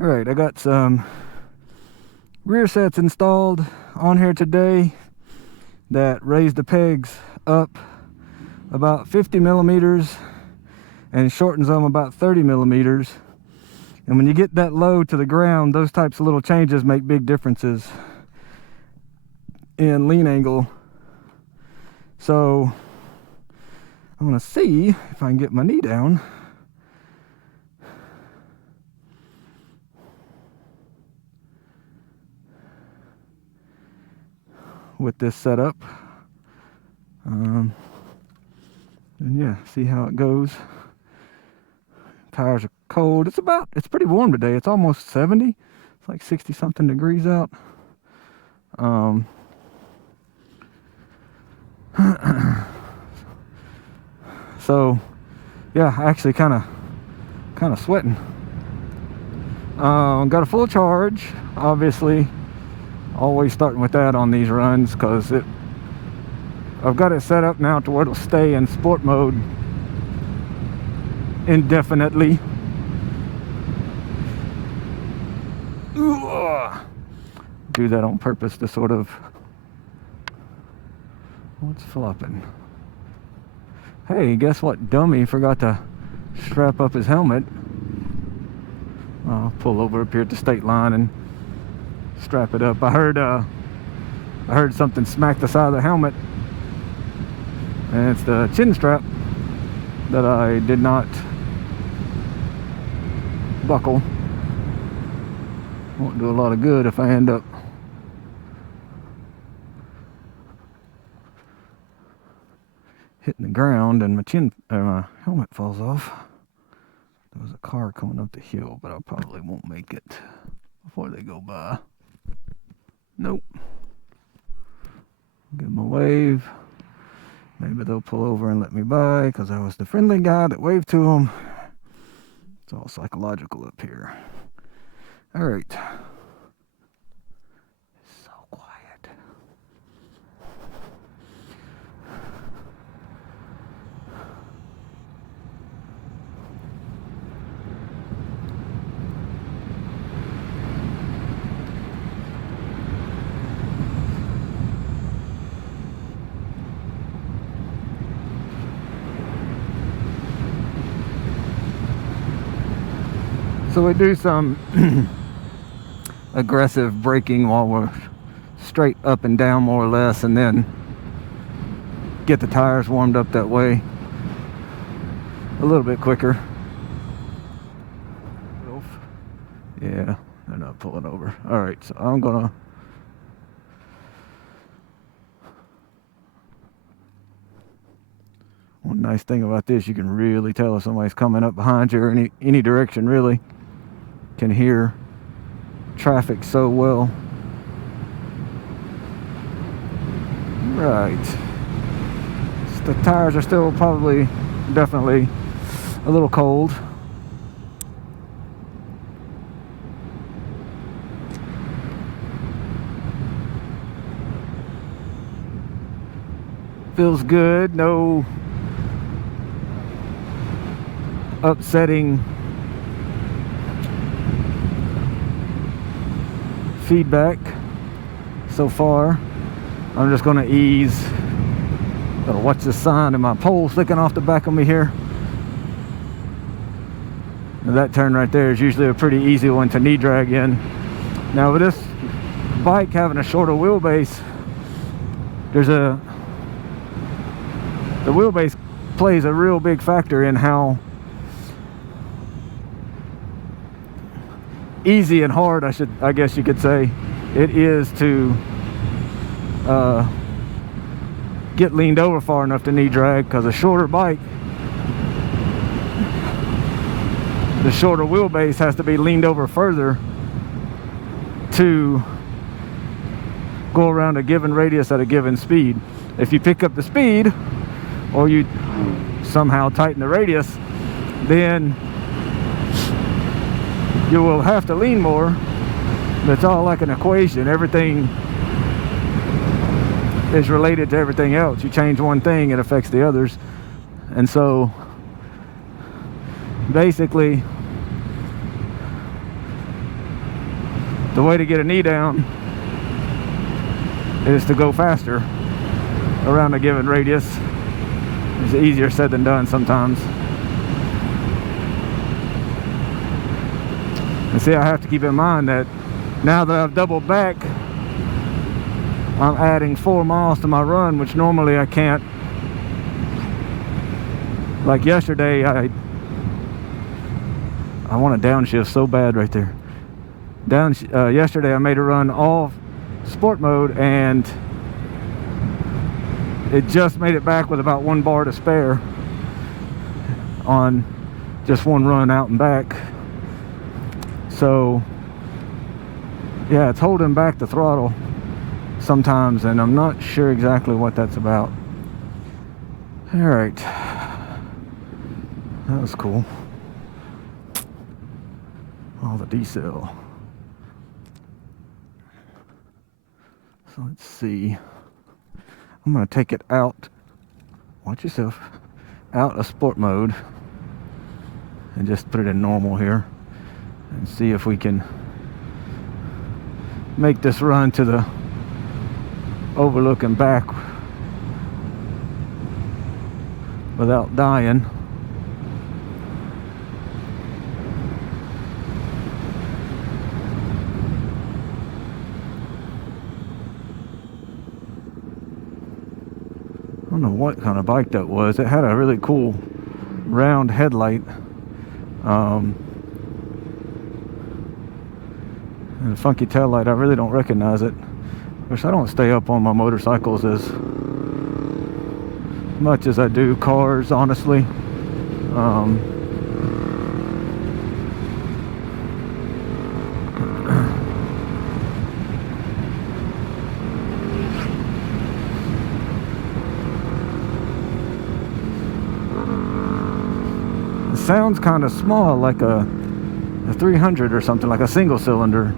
Alright, I got some rear sets installed on here today that raise the pegs up about 50 millimeters and shortens them about 30 millimeters. And when you get that low to the ground, those types of little changes make big differences in lean angle. So I'm going to see if I can get my knee down. With this setup. And yeah, see how it goes. Tires are cold. It's pretty warm today. It's almost 70. It's like 60 something degrees out. So yeah, actually kind of sweating. Got a full charge, obviously. Always starting with that on these runs, because I've got it set up now to where it'll stay in sport mode indefinitely. Do that on purpose to sort of... What's flopping? Hey, guess what? Dummy forgot to strap up his helmet. I'll pull over up here at the state line and strap it up. I heard something smack the side of the helmet, and it's the chin strap that I did not buckle. Won't do a lot of good if I end up hitting the ground and my helmet falls off. There was a car coming up the hill, but I probably won't make it before they go by. Nope. Give them a wave. Maybe they'll pull over and let me by, because I was the friendly guy that waved to them. It's all psychological up here. All right. It's so quiet. So we do some aggressive braking while we're straight up and down more or less, and then get the tires warmed up that way a little bit quicker. Yeah, they're not pulling over. All right, so I'm gonna one nice thing about this, you can really tell if somebody's coming up behind you or any direction, really. Can hear traffic so well. Right. The tires are still definitely a little cold. Feels good. No upsetting feedback so far. I'm just going to ease. Gotta watch this sign and my pole sticking off the back of me here. Now that turn right there is usually a pretty easy one to knee drag in. Now with this bike having a shorter wheelbase, the wheelbase plays a real big factor in how easy and hard, I guess you could say, it is to get leaned over far enough to knee drag, because a shorter bike, the shorter wheelbase has to be leaned over further to go around a given radius at a given speed. If you pick up the speed, or you somehow tighten the radius, then you will have to lean more. It's all like an equation. Everything is related to everything else. You change one thing, it affects the others. And so basically the way to get a knee down is to go faster around a given radius. It's easier said than done sometimes. And see, I have to keep in mind that now that I've doubled back, I'm adding 4 miles to my run, which normally I can't. Like yesterday, I want to downshift so bad right there. Yesterday I made a run all sport mode, and it just made it back with about 1 bar to spare on just one run out and back. So yeah, it's holding back the throttle sometimes, and I'm not sure exactly what that's about. All right, that was cool. Oh, the decel. So let's see. I'm gonna take it out. Watch yourself. Out of sport mode and just put it in normal here, and see if we can make this run to the overlook and back without dying. I don't know what kind of bike that was. It had a really cool round headlight, and a funky tail light. I really don't recognize it. Of course, I don't stay up on my motorcycles as much as I do cars, honestly. It sounds kind of small, like a 300 or something, like a single cylinder.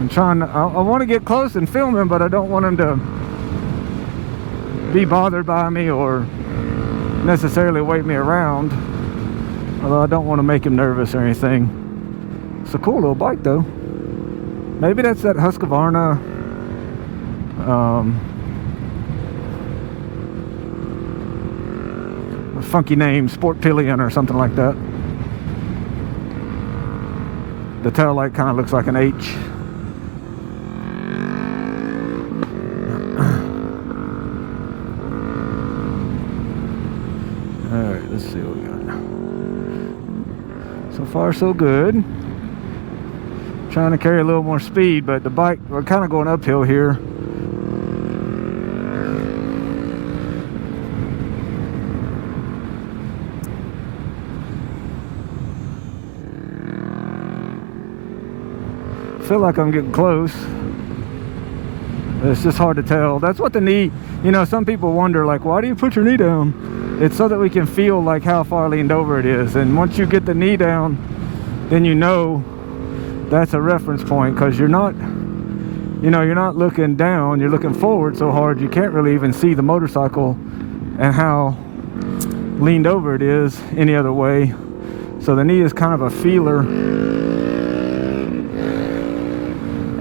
I'm trying to, I want to get close and film him, but I don't want him to be bothered by me or necessarily wait me around. Although I don't want to make him nervous or anything. It's a cool little bike though. Maybe that's that Husqvarna a funky name, Sport Pillion or something like that. The tail light kind of looks like an H. Alright, let's see what we got. So far so good. Trying to carry a little more speed, but the bike, we're kind of going uphill here. I feel like I'm getting close. It's just hard to tell. That's what the knee, you know, some people wonder, like, why do you put your knee down? It's so that we can feel like how far leaned over it is. And once you get the knee down, then you know that's a reference point, because you're not, you know, you're not looking down, you're looking forward so hard you can't really even see the motorcycle and how leaned over it is any other way. So the knee is kind of a feeler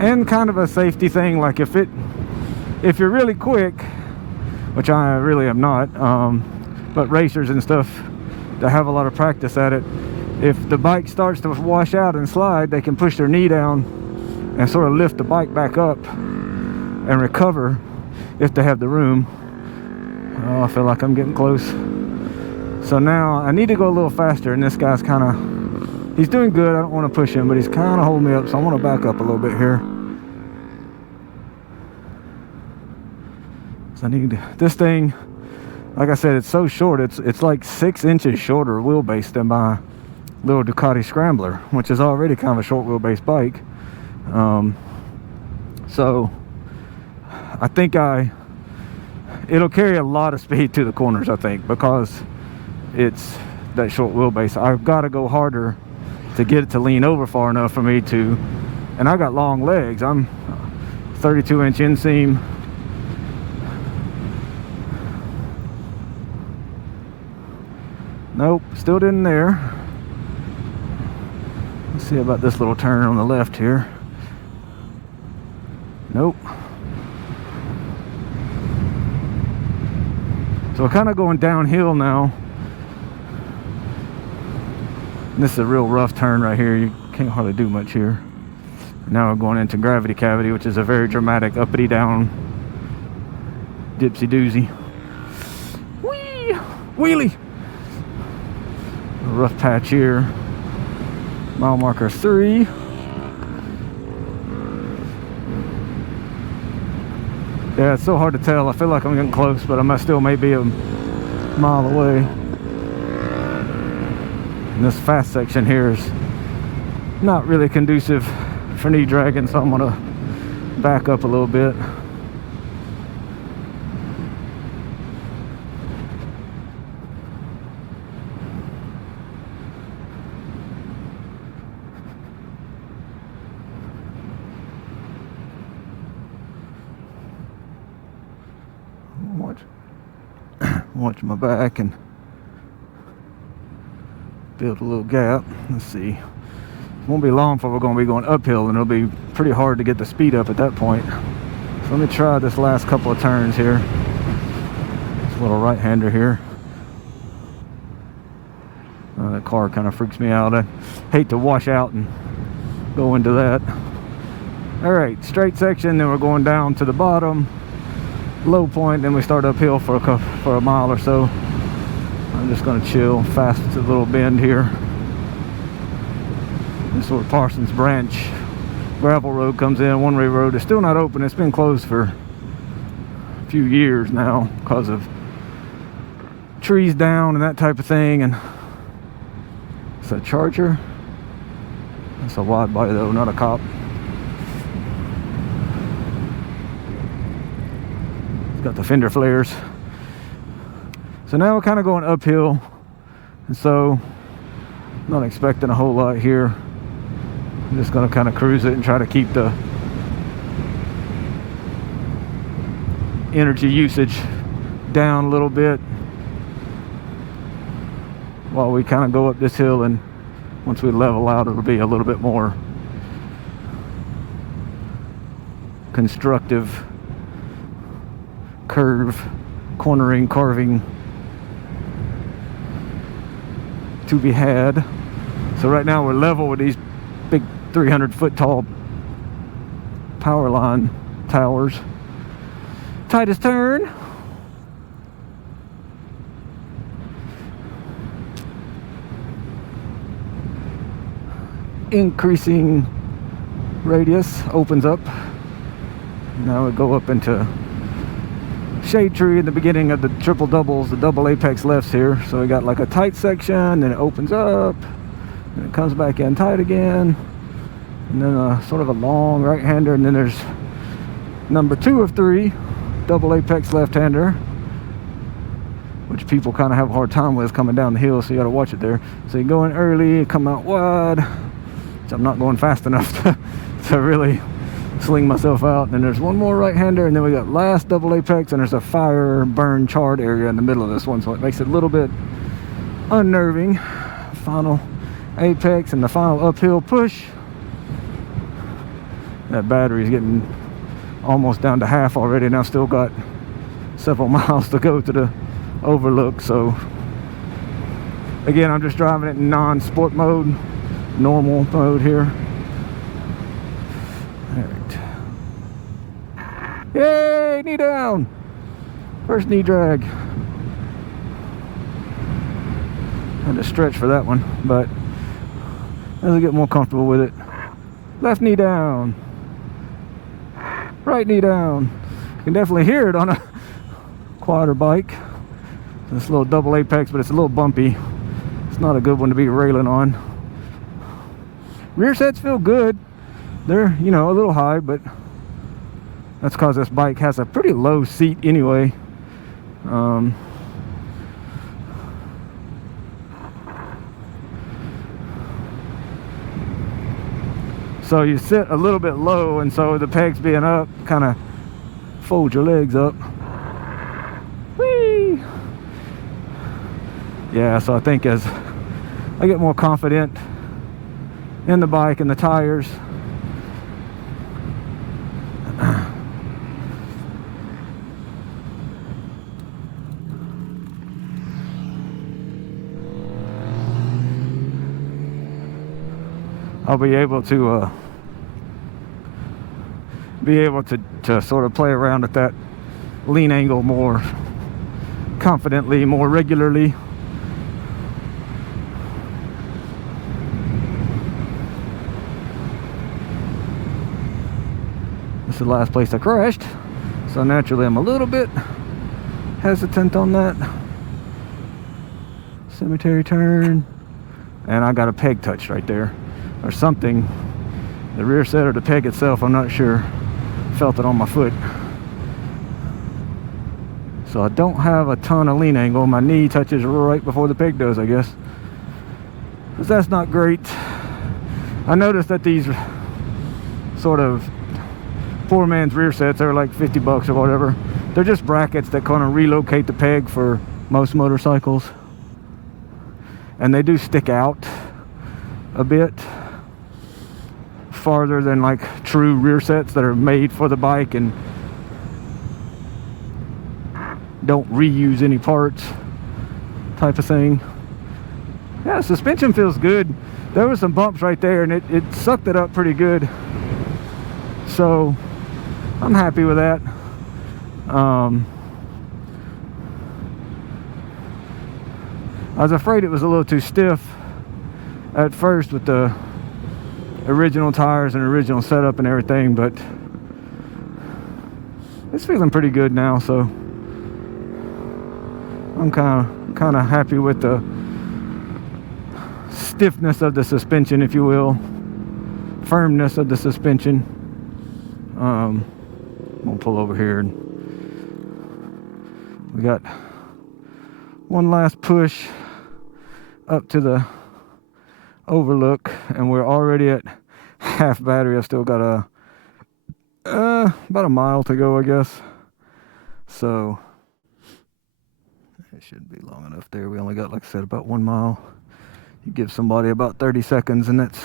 and kind of a safety thing. Like if you're really quick, which I really am not, but racers and stuff that have a lot of practice at it, if the bike starts to wash out and slide, they can push their knee down and sort of lift the bike back up and recover if they have the room. Oh, I feel like I'm getting close. So now I need to go a little faster, and this guy's kind of, he's doing good. I don't want to push him, but he's kind of holding me up, so I want to back up a little bit here. So I need this thing, like I said, it's so short. It's like 6 inches shorter wheelbase than my little Ducati Scrambler, which is already kind of a short wheelbase bike. So I think it'll carry a lot of speed to the corners, I think, because it's that short wheelbase. I've got to go harder to get it to lean over far enough for me to, and I got long legs. I'm 32-inch inseam. Nope, still didn't there. Let's see about this little turn on the left here. Nope. So we're kind of going downhill now. And this is a real rough turn right here. You can't hardly do much here. Now we're going into gravity cavity, which is a very dramatic uppity down dipsy doozy. Whee! Wheelie! A rough patch here. Mile marker 3. Yeah, it's so hard to tell. I feel like I'm getting close, but I still may be a mile away. And this fast section here is not really conducive for knee dragging, so I'm gonna back up a little bit. Watch my back and build a little gap. Let's see. It won't be long before we're going to be going uphill, and it'll be pretty hard to get the speed up at that point. So let me try this last couple of turns here. This little right-hander here. That car kind of freaks me out. I hate to wash out and go into that. All right, straight section, then we're going down to the bottom. Low point, then we start uphill for a mile or so. I'm just going to chill fast to the little bend here. This is where Parsons Branch gravel road comes in. One-way road is still not open. It's been closed for a few years now because of trees down and that type of thing. And it's a Charger. It's a wide body though, not a cop. Got the fender flares. So now we're kind of going uphill, and so I'm not expecting a whole lot here. I'm just going to kind of cruise it and try to keep the energy usage down a little bit while we kind of go up this hill, and once we level out it'll be a little bit more constructive curve, cornering, carving to be had. So right now we're level with these big 300-foot tall power line towers. Tightest turn. Increasing radius opens up. Now we go up into shade tree in the beginning of the triple doubles, the double apex lefts here. So we got like a tight section, then it opens up, and it comes back in tight again, and then a sort of a long right-hander, and then there's number 2 of 3, double apex left-hander, which people kind of have a hard time with coming down the hill, so you got to watch it there. So you go in early, come out wide. So I'm not going fast enough to really sling myself out. And then there's one more right-hander, and then we got last double apex, and there's a fire burn charred area in the middle of this one, so it makes it a little bit unnerving. Final apex and the final uphill push. That battery's getting almost down to half already, and I've still got several miles to go to the overlook. So again, I'm just driving it in non-sport mode, normal mode here. Yay, knee down. First knee drag. Had to stretch for that one, but as I get more comfortable with it. Left knee down. Right knee down. You can definitely hear it on a quadder bike. This little double apex, but it's a little bumpy. It's not a good one to be railing on. Rear sets feel good. They're, you know, a little high, but that's because this bike has a pretty low seat anyway. So you sit a little bit low, and so the pegs being up kind of fold your legs up. Whee! Yeah, so I think as I get more confident in the bike and the tires, I'll be able to sort of play around at that lean angle more confidently, more regularly. This is the last place I crashed, so naturally I'm a little bit hesitant on that cemetery turn. And I got a peg touch right there, or something. The rear set or the peg itself, I'm not sure. Felt it on my foot. So I don't have a ton of lean angle. My knee touches right before the peg does, I guess. Because that's not great. I noticed that these sort of poor man's rear sets are like 50 bucks or whatever. They're just brackets that kind of relocate the peg for most motorcycles. And they do stick out a bit farther than like true rear sets that are made for the bike and don't reuse any parts type of thing. Yeah, suspension feels good. There were some bumps right there and it sucked it up pretty good, so I'm happy with that. I was afraid it was a little too stiff at first with the original tires and original setup and everything, but it's feeling pretty good now, so I'm kind of happy with the stiffness of the suspension, if you will, firmness of the suspension. I'm gonna pull over here and we got one last push up to the overlook and we're already at half battery. I've still got about a mile to go, I guess, so it should be long enough there. We only got, like I said, about 1 mile. You give somebody about 30 seconds and that's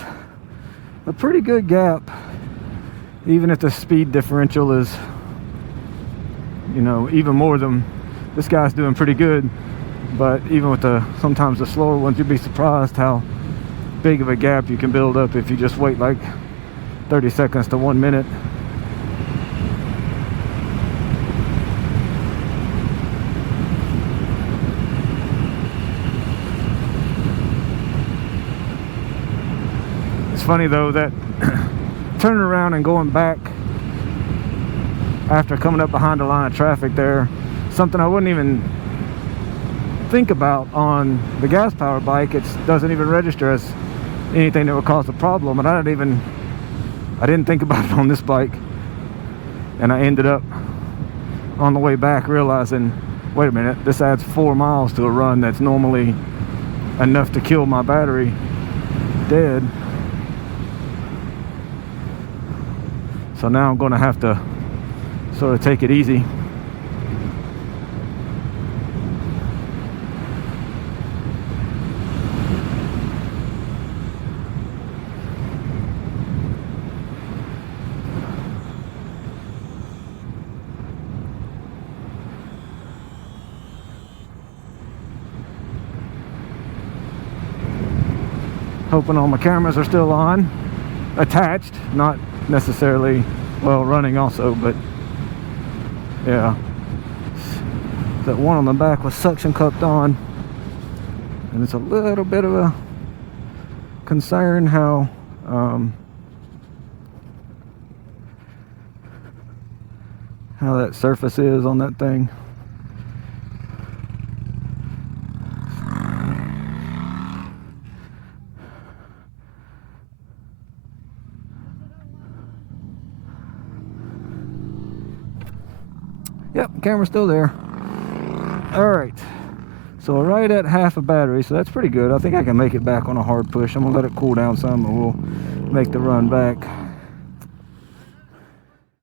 a pretty good gap, even if the speed differential is, you know, even more than this guy's doing pretty good. But even with sometimes the slower ones, you'd be surprised how big of a gap you can build up if you just wait like 30 seconds to 1 minute. It's funny though that turning around and going back after coming up behind a line of traffic there, something I wouldn't even think about on the gas powered bike. It doesn't even register as anything that would cause a problem, and I didn't think about it on this bike, and I ended up on the way back realizing, wait a minute, this adds 4 miles to a run that's normally enough to kill my battery dead. So now I'm going to have to sort of take it easy. Hoping all my cameras are still on, attached, not necessarily, well, running also, but yeah. That one on the back was suction cupped on, and it's a little bit of a concern how that surface is on that thing. Yep, camera's still there. Alright, so right at half a battery, so that's pretty good. I think I can make it back on a hard push. I'm gonna let it cool down some and we'll make the run back.